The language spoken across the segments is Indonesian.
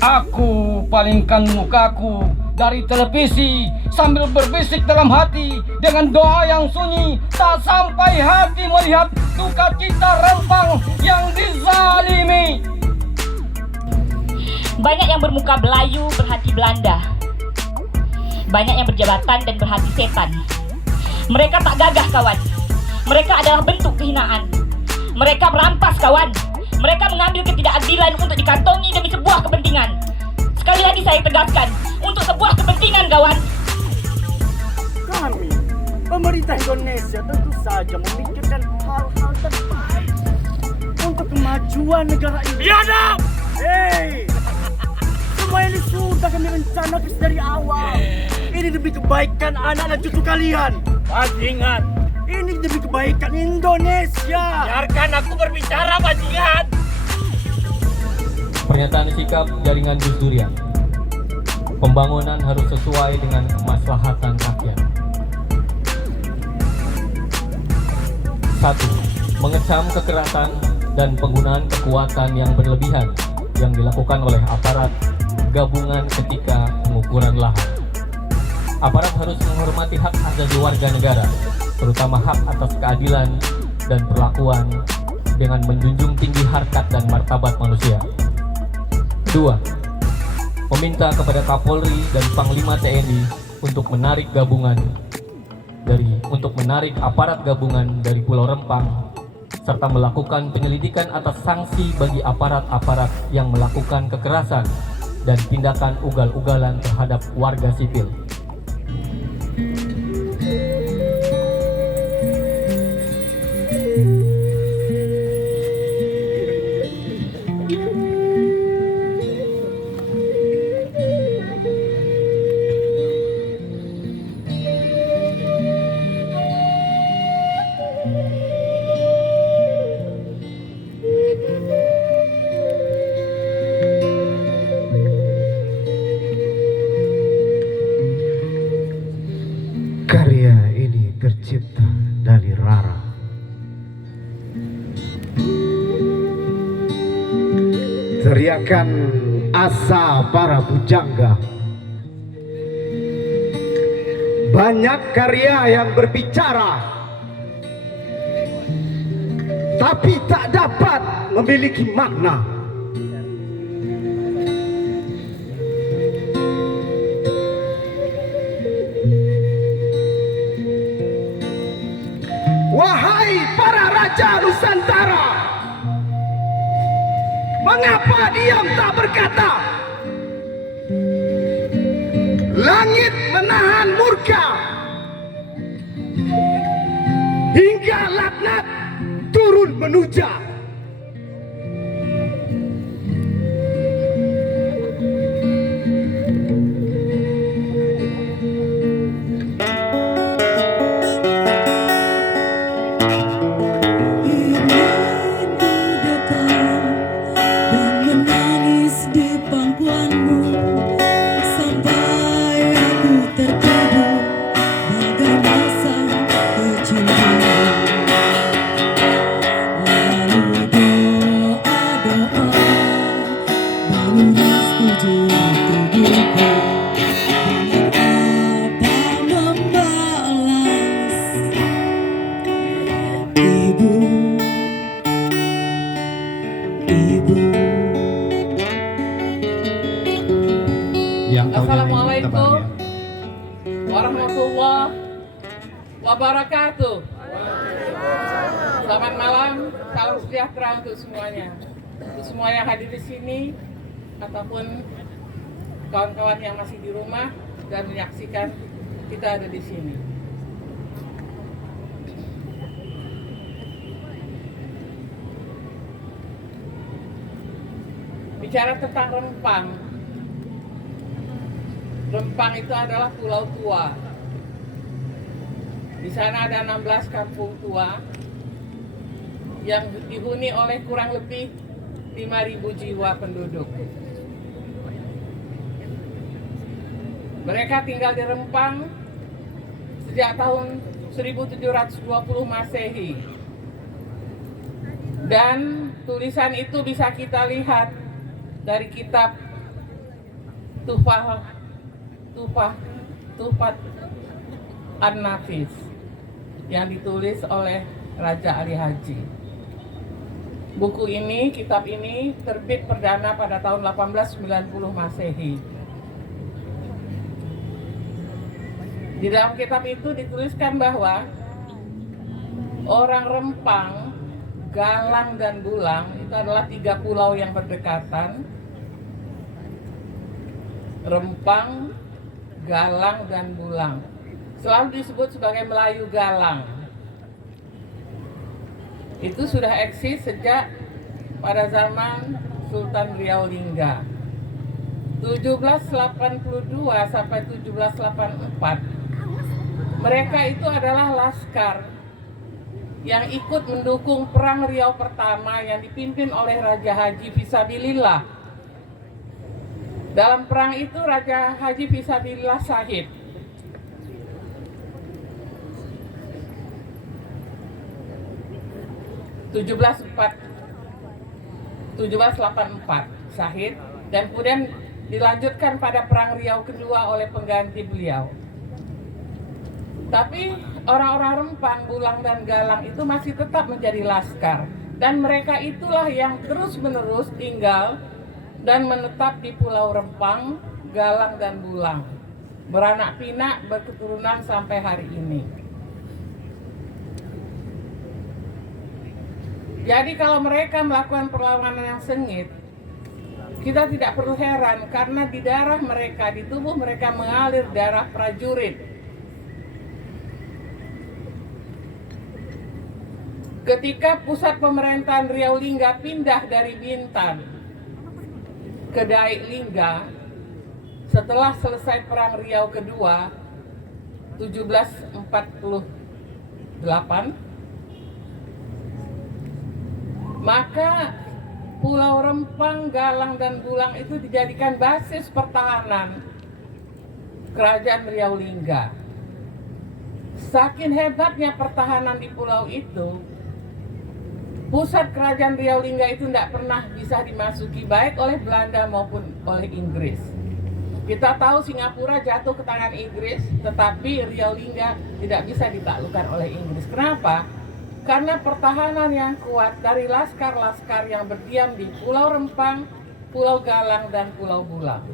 Aku palingkan mukaku dari televisi sambil berbisik dalam hati dengan doa yang sunyi. Tak sampai hati melihat duka cita Rempang yang dizalimi. Banyak yang bermuka Melayu berhati Belanda. Banyak yang berjabatan dan berhati setan. Mereka tak gagah, kawan. Mereka adalah bentuk kehinaan. Mereka merampas, kawan. Mereka mengambil ketidakadilan untuk dikantongi demi sebuah kepentingan. Sekali lagi saya tegaskan, untuk sebuah kepentingan, kawan. Kami, pemerintah Indonesia, tentu saja memikirkan hal-hal terbaik untuk kemajuan negara ini. Biadab! Hei, semua ini sudah kami rencanakan dari awal. Ini demi kebaikan anak dan cucu kalian. Bajingan! Ini demi kebaikan Indonesia. Biarkan aku berbicara, bajingan! Pernyataan sikap jaringan Gus Durian. Pembangunan harus sesuai dengan kemaslahatan rakyat. 1. Mengecam kekerasan dan penggunaan kekuatan yang berlebihan yang dilakukan oleh aparat gabungan ketika pengukuran lahan. Aparat harus menghormati hak asasi warga negara, terutama hak atas keadilan dan perlakuan dengan menjunjung tinggi harkat dan martabat manusia. 2. Meminta kepada Kapolri dan Panglima TNI untuk menarik aparat gabungan dari Pulau Rempang serta melakukan penyelidikan atas sanksi bagi aparat-aparat yang melakukan kekerasan dan tindakan ugal-ugalan terhadap warga sipil. Karya ini tercipta dari Rara. Teriakan asa para bujangga. Banyak karya yang berbicara, tapi tak dapat memiliki makna. Wahai para raja Nusantara, mengapa diam tak berkata? Langit menahan murka, hingga laknat turun menuja. Assalamualaikum warahmatullahi wabarakatuh. Selamat malam, salam sejahtera untuk semuanya. Untuk semua yang hadir di sini ataupun kawan-kawan yang masih di rumah dan menyaksikan kita ada di sini. Bicara tentang Rempang. Rempang itu adalah pulau tua. Di sana ada 16 kampung tua yang dihuni oleh kurang lebih 5.000 jiwa penduduk. Mereka tinggal di Rempang sejak tahun 1720 Masehi. Dan tulisan itu bisa kita lihat dari kitab Tuhfat An-Nafis yang ditulis oleh Raja Ali Haji. Buku ini, kitab ini terbit perdana pada tahun 1890 Masehi. Di dalam kitab itu dituliskan bahwa orang Rempang, Galang, dan Bulang itu adalah 3 pulau yang berdekatan. Rempang, Galang, dan Bulang selalu disebut sebagai Melayu Galang. Itu sudah eksis sejak pada zaman Sultan Riau Lingga 1782 sampai 1784. Mereka itu adalah laskar yang ikut mendukung Perang Riau pertama yang dipimpin oleh Raja Haji Fisabilillah. Dalam perang itu Raja Haji Fisabilillah syahid. (1784) syahid, dan kemudian dilanjutkan pada Perang Riau kedua oleh pengganti beliau. Tapi orang-orang Rempang, Bulang, dan Galang itu masih tetap menjadi laskar. Dan mereka itulah yang terus-menerus tinggal dan menetap di Pulau Rempang, Galang, dan Bulang. Beranak pinak, berketurunan sampai hari ini. Jadi kalau mereka melakukan perlawanan yang sengit, kita tidak perlu heran karena di darah mereka, di tubuh mereka mengalir darah prajurit. Ketika pusat pemerintahan Riau Lingga pindah dari Bintan ke Daik Lingga setelah selesai Perang Riau kedua 1748, maka Pulau Rempang, Galang, dan Bulang itu dijadikan basis pertahanan Kerajaan Riau Lingga. Saking hebatnya pertahanan di pulau itu, pusat Kerajaan Riau Lingga itu tidak pernah bisa dimasuki baik oleh Belanda maupun oleh Inggris. Kita tahu Singapura jatuh ke tangan Inggris, tetapi Riau Lingga tidak bisa ditaklukkan oleh Inggris. Kenapa? Karena pertahanan yang kuat dari laskar-laskar yang berdiam di Pulau Rempang, Pulau Galang, dan Pulau Bulang.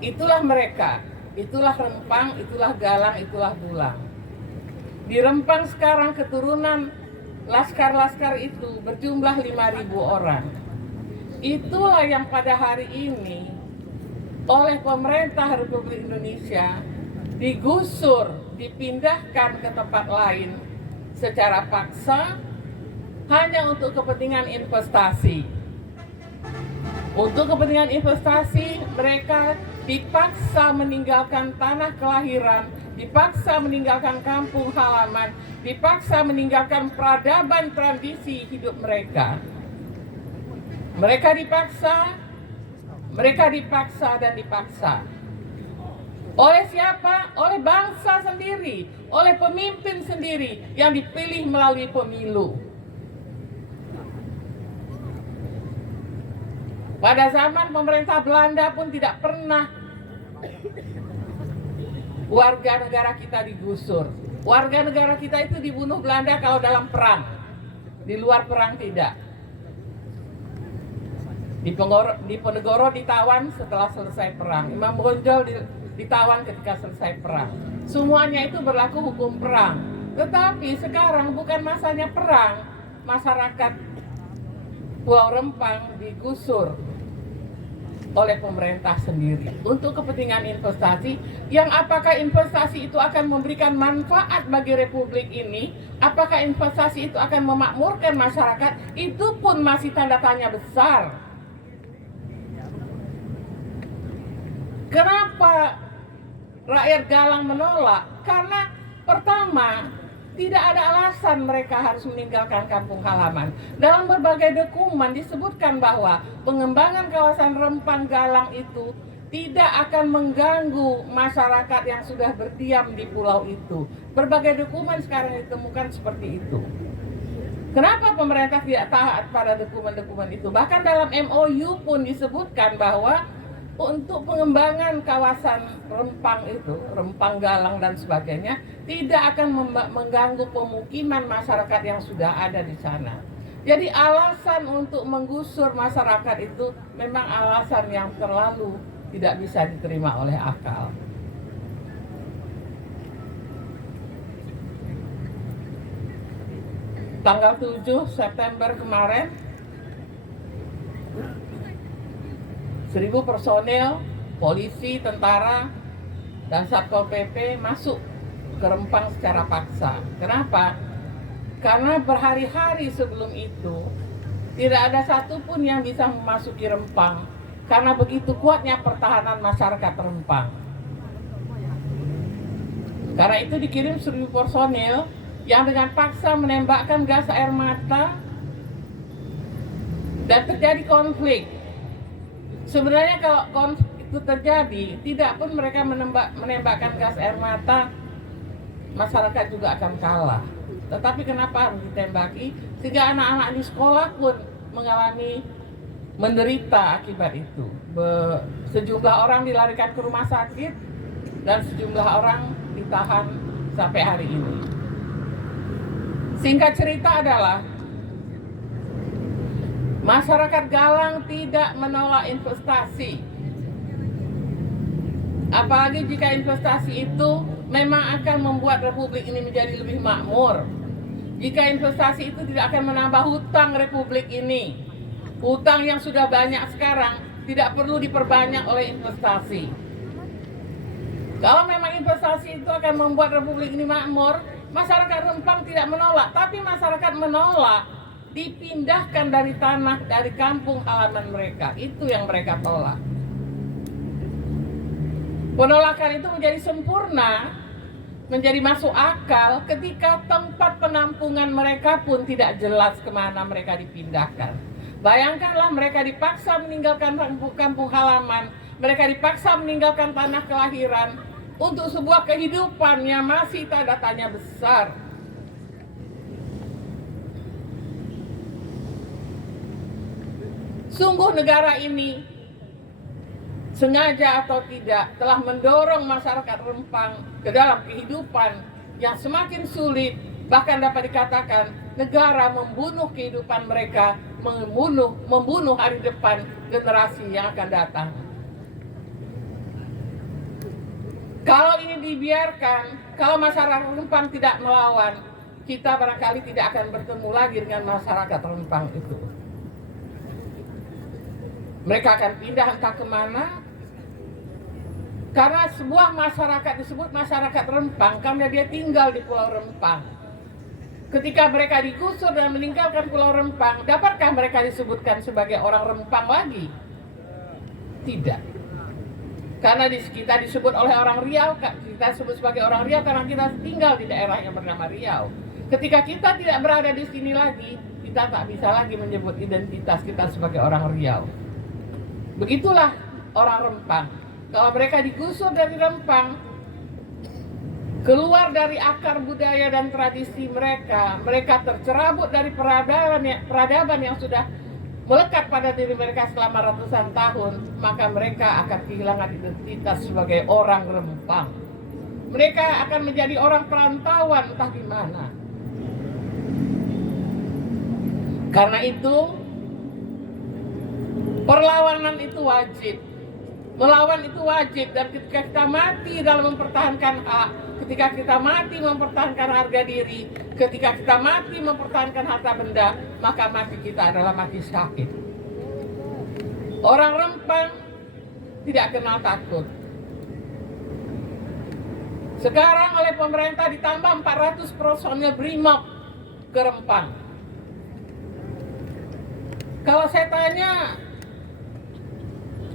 Itulah mereka, itulah Rempang, itulah Galang, itulah Bulang. Di Rempang sekarang keturunan laskar-laskar itu berjumlah 5.000 orang. Itulah yang pada hari ini oleh pemerintah Republik Indonesia digusur, dipindahkan ke tempat lain secara paksa hanya untuk kepentingan investasi. Untuk kepentingan investasi mereka dipaksa meninggalkan tanah kelahiran, dipaksa meninggalkan kampung halaman, dipaksa meninggalkan peradaban tradisi hidup mereka. Mereka dipaksa dan dipaksa. Oleh siapa? Oleh bangsa sendiri, oleh pemimpin sendiri yang dipilih melalui pemilu. Pada zaman pemerintah Belanda pun tidak pernah warga negara kita digusur. Warga negara kita itu dibunuh Belanda kalau dalam perang. Di luar perang tidak. Diponegoro ditawan setelah selesai perang. Imam Bonjol ditawan ketika selesai perang. Semuanya itu berlaku hukum perang. Tetapi sekarang bukan masanya perang. Masyarakat Pulau Rempang digusur oleh pemerintah sendiri untuk kepentingan investasi, yang apakah investasi itu akan memberikan manfaat bagi republik ini, apakah investasi itu akan memakmurkan masyarakat, itu pun masih tanda tanya besar. Kenapa rakyat Galang menolak? Karena pertama, tidak ada alasan mereka harus meninggalkan kampung halaman. Dalam berbagai dokumen disebutkan bahwa pengembangan kawasan Rempang Galang itu tidak akan mengganggu masyarakat yang sudah berdiam di pulau itu. Berbagai dokumen sekarang ditemukan seperti itu. Kenapa pemerintah tidak taat pada dokumen-dokumen itu? Bahkan dalam MOU pun disebutkan bahwa untuk pengembangan kawasan Rempang itu, Rempang Galang dan sebagainya, tidak akan mengganggu pemukiman masyarakat yang sudah ada di sana. Jadi alasan untuk menggusur masyarakat itu memang alasan yang terlalu tidak bisa diterima oleh akal. Tanggal 7 September kemarin, 1.000 personel, polisi, tentara, dan Satpol PP masuk ke Rempang secara paksa. Kenapa? Karena berhari-hari sebelum itu tidak ada satupun yang bisa memasuki Rempang karena begitu kuatnya pertahanan masyarakat Rempang. Karena itu dikirim 1.000 personel yang dengan paksa menembakkan gas air mata dan terjadi konflik. Sebenarnya kalau konflik itu terjadi, tidak pun mereka menembakkan gas air mata, masyarakat juga akan kalah. Tetapi kenapa harus ditembaki? Sehingga anak-anak di sekolah pun menderita akibat itu. Sejumlah orang dilarikan ke rumah sakit dan sejumlah orang ditahan sampai hari ini. Singkat cerita adalah masyarakat Galang tidak menolak investasi. Apalagi jika investasi itu memang akan membuat republik ini menjadi lebih makmur. Jika investasi itu tidak akan menambah hutang republik ini. Hutang yang sudah banyak sekarang tidak perlu diperbanyak oleh investasi. Kalau memang investasi itu akan membuat republik ini makmur, masyarakat Rempang tidak menolak. Tapi masyarakat menolak dipindahkan dari tanah, dari kampung halaman mereka. Itu yang mereka tolak. Penolakan itu menjadi sempurna, menjadi masuk akal ketika tempat penampungan mereka pun tidak jelas kemana mereka dipindahkan. Bayangkanlah mereka dipaksa meninggalkan kampung halaman, mereka dipaksa meninggalkan tanah kelahiran untuk sebuah kehidupan yang masih tanda tanya besar. Sungguh negara ini sengaja atau tidak telah mendorong masyarakat Rempang ke dalam kehidupan yang semakin sulit, bahkan dapat dikatakan negara membunuh kehidupan mereka, membunuh hari depan generasi yang akan datang. Kalau ini dibiarkan, kalau masyarakat Rempang tidak melawan, kita barangkali tidak akan bertemu lagi dengan masyarakat Rempang itu. Mereka akan pindah entah kemana. Karena sebuah masyarakat disebut masyarakat Rempang karena dia tinggal di Pulau Rempang. Ketika mereka digusur dan meninggalkan Pulau Rempang, dapatkah mereka disebutkan sebagai orang Rempang lagi? Tidak. Karena kita disebut oleh orang Riau, kita disebut sebagai orang Riau karena kita tinggal di daerah yang bernama Riau. Ketika kita tidak berada di sini lagi, kita tak bisa lagi menyebut identitas kita sebagai orang Riau. Begitulah orang Rempang. Kalau mereka digusur dari Rempang, keluar dari akar budaya dan tradisi mereka, mereka tercerabut dari peradaban yang sudah melekat pada diri mereka selama ratusan tahun, maka mereka akan kehilangan identitas sebagai orang Rempang. Mereka akan menjadi orang perantauan entah di mana. Karena itu, perlawanan itu wajib. Melawan itu wajib, dan ketika kita mati dalam mempertahankan hak, ketika kita mati mempertahankan harga diri, ketika kita mati mempertahankan harta benda, maka mati kita adalah mati syahid. Orang Rempang tidak kenal takut. Sekarang oleh pemerintah ditambah 400 personil BRIMOB ke Rempang. Kalau saya tanya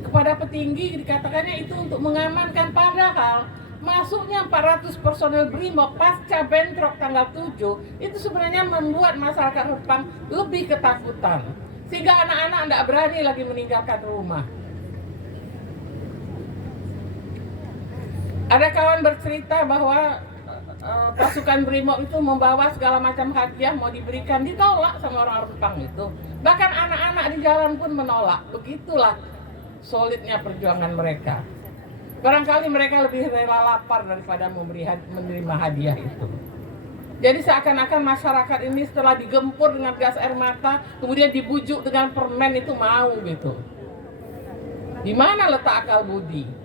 kepada petinggi, dikatakannya itu untuk mengamankan, padahal masuknya 400 personil BRIMOB pasca bentrok tanggal 7 itu sebenarnya membuat masyarakat Rempang lebih ketakutan, sehingga anak-anak tidak berani lagi meninggalkan rumah. Ada kawan bercerita bahwa pasukan BRIMOB itu membawa segala macam hadiah mau diberikan, ditolak sama orang Rempang itu. Bahkan anak-anak di jalan pun menolak. Begitulah solidnya perjuangan mereka. Barangkali mereka lebih rela lapar daripada menerima hadiah itu. Jadi seakan-akan masyarakat ini setelah digempur dengan gas air mata, kemudian dibujuk dengan permen itu mau gitu. Di mana letak akal budi?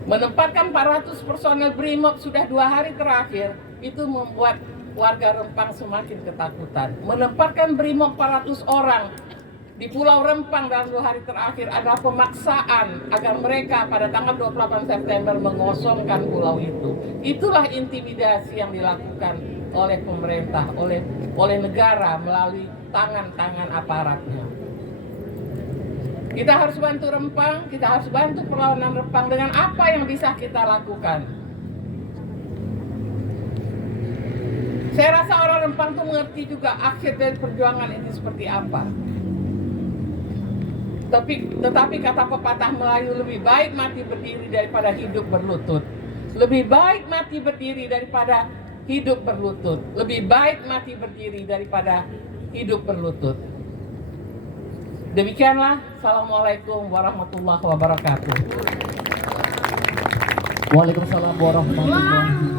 Menempatkan 400 personel BRIMOB sudah 2 hari terakhir itu membuat warga Rempang semakin ketakutan. Menempatkan BRIMOB 400 orang di Pulau Rempang dalam 2 hari terakhir adalah pemaksaan agar mereka pada tanggal 28 September mengosongkan pulau itu. Itulah intimidasi yang dilakukan oleh pemerintah, oleh negara melalui tangan-tangan aparatnya. Kita harus bantu Rempang, kita harus bantu perlawanan Rempang dengan apa yang bisa kita lakukan. Saya rasa orang Rempang tuh mengerti juga akhir dari perjuangan ini seperti apa. Tetapi kata pepatah Melayu, lebih baik mati berdiri daripada hidup berlutut. Lebih baik mati berdiri daripada hidup berlutut. Lebih baik mati berdiri daripada hidup berlutut. Demikianlah. Assalamualaikum warahmatullahi wabarakatuh. Waalaikumsalam warahmatullahi